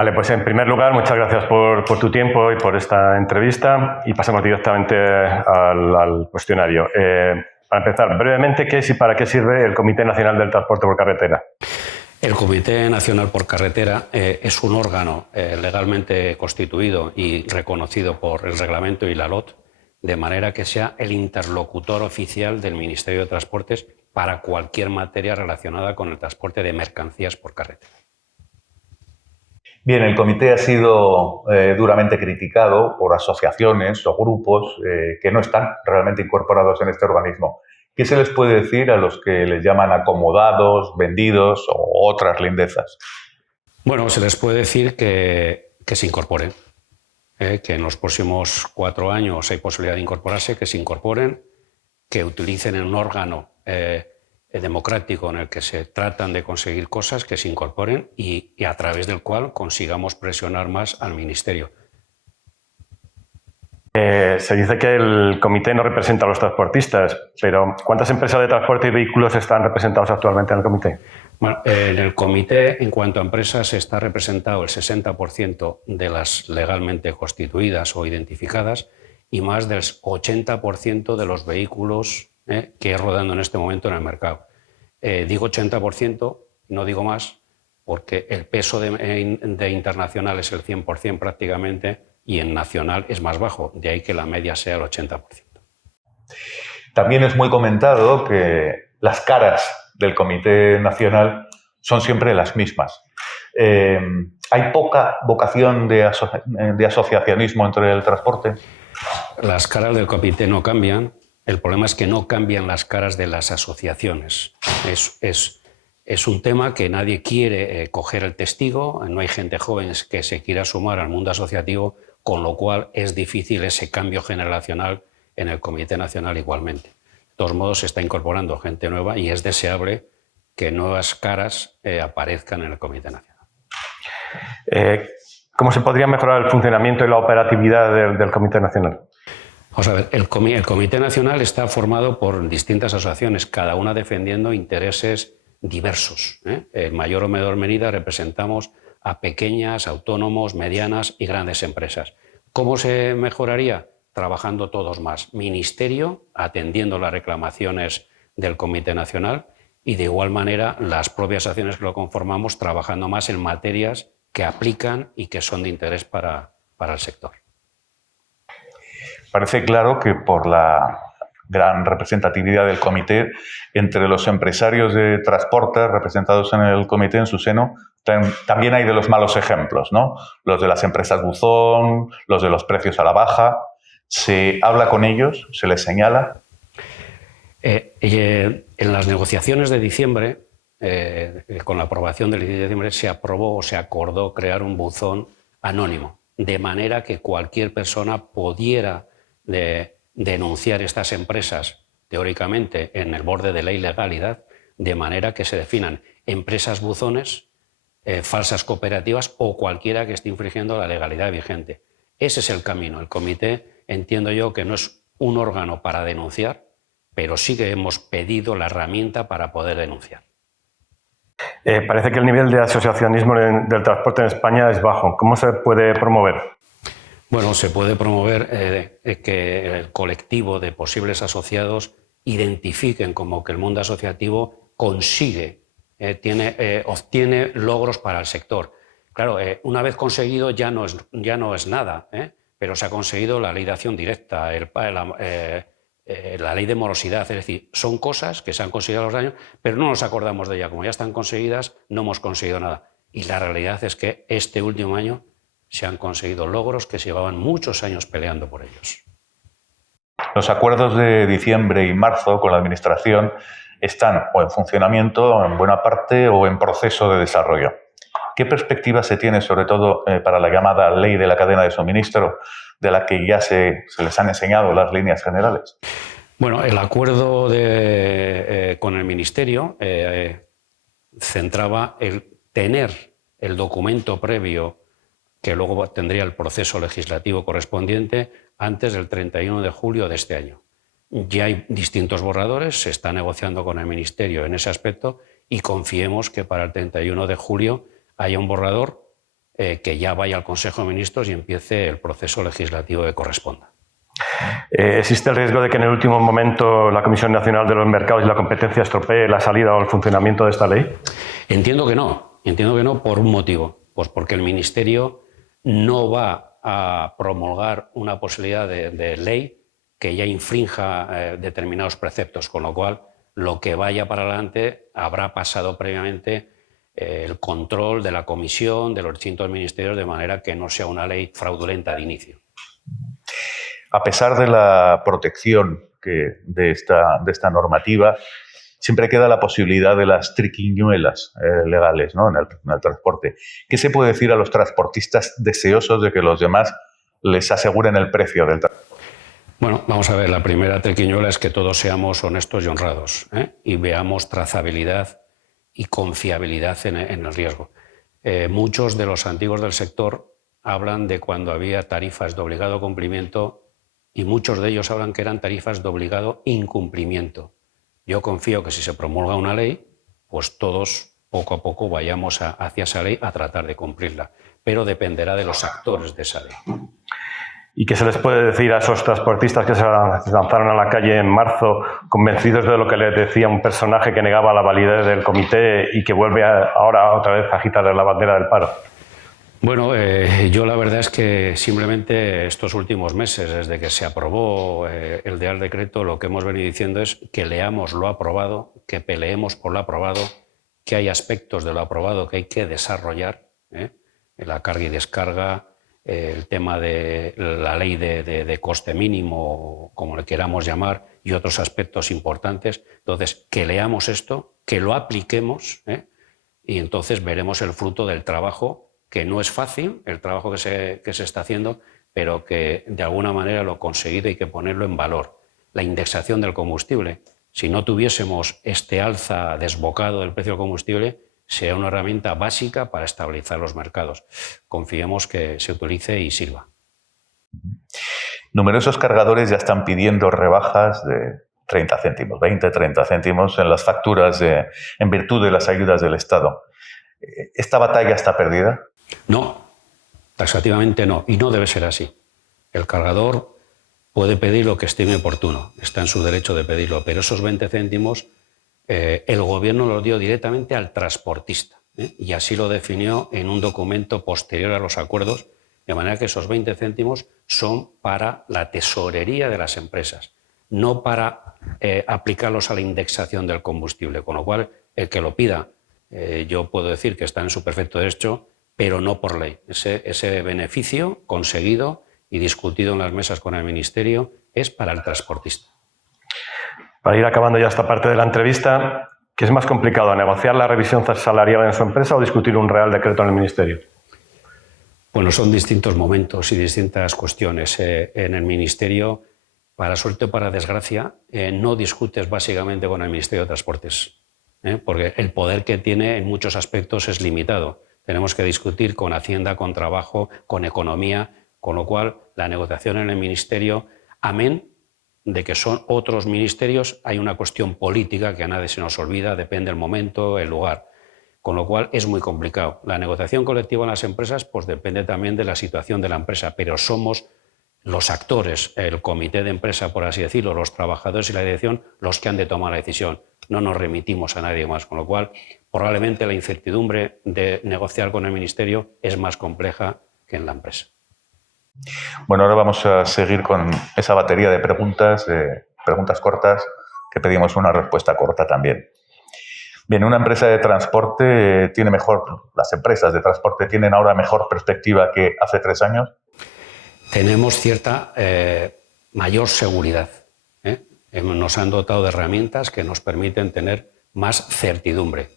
Vale, pues en primer lugar, muchas gracias por tu tiempo y por esta entrevista y pasamos directamente al cuestionario. Para empezar, brevemente, ¿qué es y para qué sirve el Comité Nacional del Transporte por Carretera? El Comité Nacional por Carretera es un órgano legalmente constituido y reconocido por el reglamento y la LOT, de manera que sea el interlocutor oficial del Ministerio de Transportes para cualquier materia relacionada con el transporte de mercancías por carretera. Bien, el comité ha sido duramente criticado por asociaciones o grupos que no están realmente incorporados en este organismo. ¿Qué se les puede decir a los que les llaman acomodados, vendidos o otras lindezas? Bueno, se les puede decir que se incorporen, que en los próximos 4 años hay posibilidad de incorporarse, que se incorporen, que utilicen un órgano democrático en el que se tratan de conseguir cosas, que se incorporen y a través del cual consigamos presionar más al Ministerio. Se dice que el comité no representa a los transportistas, pero ¿cuántas empresas de transporte y vehículos están representados actualmente en el comité? Bueno, en el comité, en cuanto a empresas, está representado el 60% de las legalmente constituidas o identificadas y más del 80% de los vehículos que es rodando en este momento en el mercado. Digo 80%, no digo más, porque el peso de internacional es el 100% prácticamente y en nacional es más bajo, de ahí que la media sea el 80%. También es muy comentado que las caras del Comité Nacional son siempre las mismas. ¿Hay poca vocación de asociacionismo entre el transporte? Las caras del comité no cambian. El problema es que no cambian las caras de las asociaciones. Es un tema que nadie quiere coger el testigo, no hay gente joven que se quiera sumar al mundo asociativo, con lo cual es difícil ese cambio generacional en el Comité Nacional igualmente. De todos modos, se está incorporando gente nueva y es deseable que nuevas caras aparezcan en el Comité Nacional. ¿Cómo se podría mejorar el funcionamiento y la operatividad del Comité Nacional? Vamos a ver, el Comité Nacional está formado por distintas asociaciones, cada una defendiendo intereses diversos. En mayor o menor medida representamos a pequeñas, autónomos, medianas y grandes empresas. ¿Cómo se mejoraría? Trabajando todos más. Ministerio, atendiendo las reclamaciones del Comité Nacional y de igual manera las propias asociaciones que lo conformamos trabajando más en materias que aplican y que son de interés para el sector. Parece claro que por la gran representatividad del comité, entre los empresarios de transporte representados en el comité en su seno, también hay de los malos ejemplos, ¿no? Los de las empresas buzón, los de los precios a la baja. ¿Se habla con ellos? ¿Se les señala? En las negociaciones de diciembre, con la aprobación del 17 de diciembre, se aprobó o se acordó crear un buzón anónimo, de manera que cualquier persona pudiera denunciar estas empresas, teóricamente, en el borde de la ilegalidad, de manera que se definan empresas buzones, falsas cooperativas o cualquiera que esté infringiendo la legalidad vigente. Ese es el camino. El comité, entiendo yo, que no es un órgano para denunciar, pero sí que hemos pedido la herramienta para poder denunciar. Parece que el nivel de asociacionismo del transporte en España es bajo. ¿Cómo se puede promover? Bueno, se puede promover que el colectivo de posibles asociados identifiquen como que el mundo asociativo consigue, obtiene logros para el sector. Claro, una vez conseguido ya no es nada, pero se ha conseguido la ley de acción directa, la ley de morosidad, es decir, son cosas que se han conseguido a los años, pero no nos acordamos de ella. Como ya están conseguidas, no hemos conseguido nada. Y la realidad es que este último año se han conseguido logros que se llevaban muchos años peleando por ellos. Los acuerdos de diciembre y marzo con la Administración están o en funcionamiento en buena parte o en proceso de desarrollo. ¿Qué perspectiva se tiene, sobre todo, para la llamada ley de la cadena de suministro, de la que ya se les han enseñado las líneas generales? Bueno, el acuerdo con el Ministerio centraba el tener el documento previo que luego tendría el proceso legislativo correspondiente antes del 31 de julio de este año. Ya hay distintos borradores, se está negociando con el Ministerio en ese aspecto y confiemos que para el 31 de julio haya un borrador que ya vaya al Consejo de Ministros y empiece el proceso legislativo que corresponda. ¿Existe el riesgo de que en el último momento la Comisión Nacional de los Mercados y la Competencia estropee la salida o el funcionamiento de esta ley? Entiendo que no por un motivo, pues porque el Ministerio no va a promulgar una posibilidad de ley que ya infrinja determinados preceptos, con lo cual lo que vaya para adelante habrá pasado previamente el control de la Comisión, de los distintos ministerios, de manera que no sea una ley fraudulenta de inicio. A pesar de la protección de esta normativa, siempre queda la posibilidad de las triquiñuelas legales, ¿no? en el transporte. ¿Qué se puede decir a los transportistas deseosos de que los demás les aseguren el precio del transporte? Bueno, vamos a ver, la primera triquiñuela es que todos seamos honestos y honrados, y veamos trazabilidad y confiabilidad en el riesgo. Muchos de los antiguos del sector hablan de cuando había tarifas de obligado cumplimiento y muchos de ellos hablan que eran tarifas de obligado incumplimiento. Yo confío que si se promulga una ley, pues todos poco a poco vayamos hacia esa ley a tratar de cumplirla, pero dependerá de los actores de esa ley. ¿Y qué se les puede decir a esos transportistas que se lanzaron a la calle en marzo convencidos de lo que les decía un personaje que negaba la validez del comité y que vuelve ahora otra vez a agitar la bandera del paro? Bueno, yo la verdad es que simplemente estos últimos meses, desde que se aprobó el Real Decreto, lo que hemos venido diciendo es que leamos lo aprobado, que peleemos por lo aprobado, que hay aspectos de lo aprobado que hay que desarrollar, la carga y descarga, el tema de la ley de coste mínimo, como le queramos llamar, y otros aspectos importantes. Entonces, que leamos esto, que lo apliquemos, y entonces veremos el fruto del trabajo, que no es fácil, el trabajo que se está haciendo, pero que de alguna manera lo conseguido hay que ponerlo en valor. La indexación del combustible. Si no tuviésemos este alza desbocado del precio del combustible, sea una herramienta básica para estabilizar los mercados. Confiemos que se utilice y sirva. Numerosos cargadores ya están pidiendo rebajas de 30 céntimos, 20, 30 céntimos en las facturas en virtud de las ayudas del Estado. ¿Esta batalla está perdida? No, taxativamente no, y no debe ser así. El cargador puede pedir lo que estime oportuno, está en su derecho de pedirlo, pero esos 20 céntimos el gobierno los dio directamente al transportista, y así lo definió en un documento posterior a los acuerdos, de manera que esos 20 céntimos son para la tesorería de las empresas, no para aplicarlos a la indexación del combustible, con lo cual el que lo pida, yo puedo decir que está en su perfecto derecho, pero no por ley. Ese beneficio conseguido y discutido en las mesas con el Ministerio es para el transportista. Para ir acabando ya esta parte de la entrevista, ¿qué es más complicado, negociar la revisión salarial en su empresa o discutir un Real Decreto en el Ministerio? Bueno, son distintos momentos y distintas cuestiones. En el Ministerio, para suerte o para desgracia, no discutes básicamente con el Ministerio de Transportes, porque el poder que tiene en muchos aspectos es limitado. Tenemos que discutir con Hacienda, con Trabajo, con Economía, con lo cual la negociación en el Ministerio, amén de que son otros ministerios, hay una cuestión política que a nadie se nos olvida, depende del momento, el lugar, con lo cual es muy complicado. La negociación colectiva en las empresas pues depende también de la situación de la empresa, pero somos los actores, el comité de empresa, por así decirlo, los trabajadores y la dirección, los que han de tomar la decisión. No nos remitimos a nadie más, con lo cual probablemente la incertidumbre de negociar con el Ministerio es más compleja que en la empresa. Bueno, ahora vamos a seguir con esa batería de preguntas cortas, que pedimos una respuesta corta también. Bien, una empresa de transporte las empresas de transporte tienen ahora mejor perspectiva que hace 3 años. Tenemos cierta mayor seguridad. Nos han dotado de herramientas que nos permiten tener más certidumbre.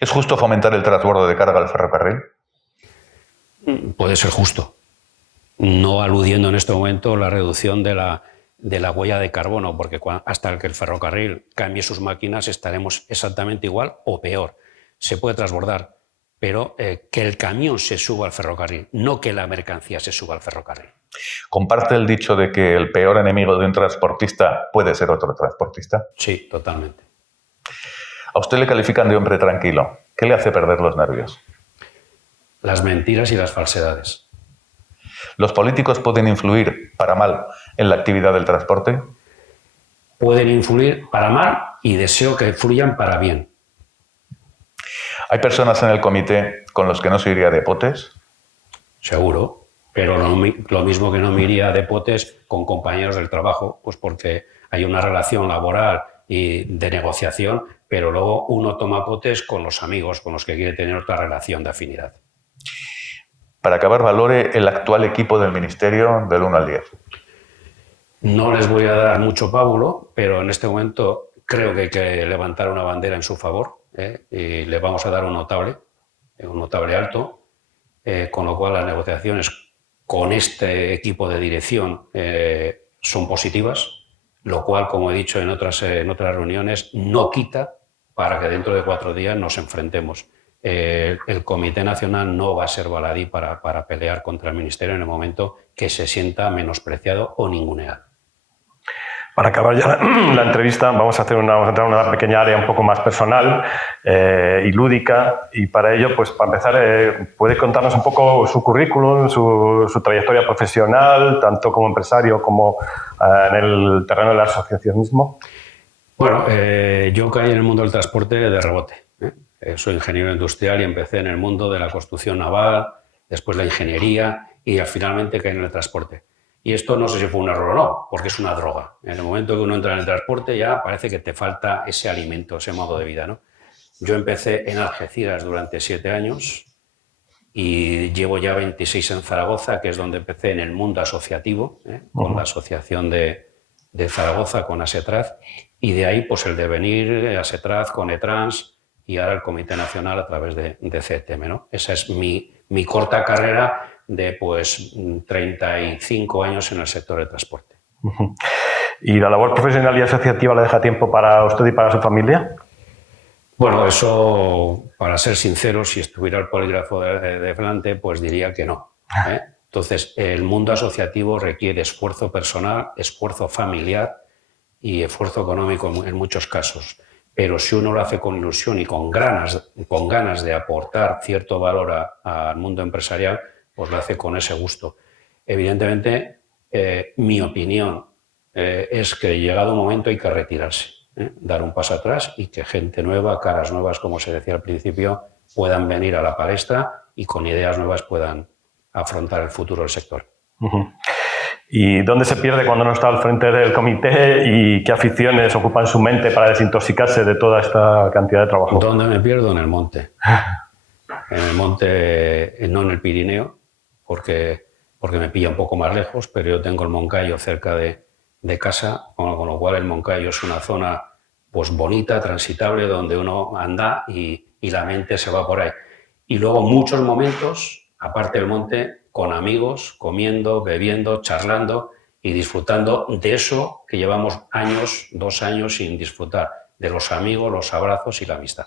¿Es justo fomentar el transbordo de carga al ferrocarril? Puede ser justo, no aludiendo en este momento a la reducción de la huella de carbono, porque hasta que el ferrocarril cambie sus máquinas estaremos exactamente igual o peor. Se puede transbordar, pero que el camión se suba al ferrocarril, no que la mercancía se suba al ferrocarril. ¿Comparte el dicho de que el peor enemigo de un transportista puede ser otro transportista? Sí, totalmente. ¿A usted le califican de hombre tranquilo? ¿Qué le hace perder los nervios? Las mentiras y las falsedades. ¿Los políticos pueden influir para mal en la actividad del transporte? Pueden influir para mal y deseo que influyan para bien. ¿Hay personas en el comité con los que no se iría de potes? Seguro, pero lo mismo que no me iría de potes con compañeros del trabajo, pues porque hay una relación laboral y de negociación, pero luego uno toma potes con los amigos con los que quiere tener otra relación de afinidad. Para acabar, valore el actual equipo del Ministerio del 1 al 10. No les voy a dar mucho pábulo, pero en este momento creo que hay que levantar una bandera en su favor, y le vamos a dar un notable alto, con lo cual las negociaciones con este equipo de dirección son positivas, lo cual, como he dicho en otras reuniones, no quita para que dentro de 4 días nos enfrentemos. El Comité Nacional no va a ser baladí para pelear contra el Ministerio en el momento que se sienta menospreciado o ninguneado. Para acabar ya la entrevista, vamos a entrar en una pequeña área un poco más personal y lúdica, y para ello, pues para empezar, ¿puede contarnos un poco su currículum, su trayectoria profesional, tanto como empresario como en el terreno del asociacionismo? Bueno, yo caí en el mundo del transporte de rebote. Soy ingeniero industrial y empecé en el mundo de la construcción naval, después la ingeniería y finalmente caí en el transporte. Y esto no sé si fue un error o no, porque es una droga. En el momento que uno entra en el transporte ya parece que te falta ese alimento, ese modo de vida, ¿no? Yo empecé en Algeciras durante 7 años y llevo ya 26 en Zaragoza, que es donde empecé en el mundo asociativo, con la asociación de Zaragoza, con ASETRAZ, y de ahí pues el devenir ASETRAZ con ETRANS y ahora el Comité Nacional a través de CETEME, ¿no? Esa es mi corta carrera de pues 35 años en el sector del transporte. ¿Y la labor profesional y asociativa le deja tiempo para usted y para su familia? Bueno, eso, para ser sincero, si estuviera el polígrafo de delante, pues diría que no. Entonces, el mundo asociativo requiere esfuerzo personal, esfuerzo familiar y esfuerzo económico en muchos casos. Pero si uno lo hace con ilusión y con ganas de aportar cierto valor al mundo empresarial, pues lo hace con ese gusto. Evidentemente, mi opinión es que llegado un momento hay que retirarse, dar un paso atrás y que gente nueva, caras nuevas, como se decía al principio, puedan venir a la palestra y con ideas nuevas puedan afrontar el futuro del sector. ¿Y dónde se pierde cuando no está al frente del comité y qué aficiones ocupan su mente para desintoxicarse de toda esta cantidad de trabajo? ¿Dónde me pierdo? En el monte. En el monte, no en el Pirineo, porque me pilla un poco más lejos, pero yo tengo el Moncayo cerca de casa, con lo cual el Moncayo es una zona pues bonita, transitable, donde uno anda y la mente se va por ahí. Y luego muchos momentos, aparte del monte, con amigos, comiendo, bebiendo, charlando y disfrutando de eso que llevamos 2 años sin disfrutar, de los amigos, los abrazos y la amistad.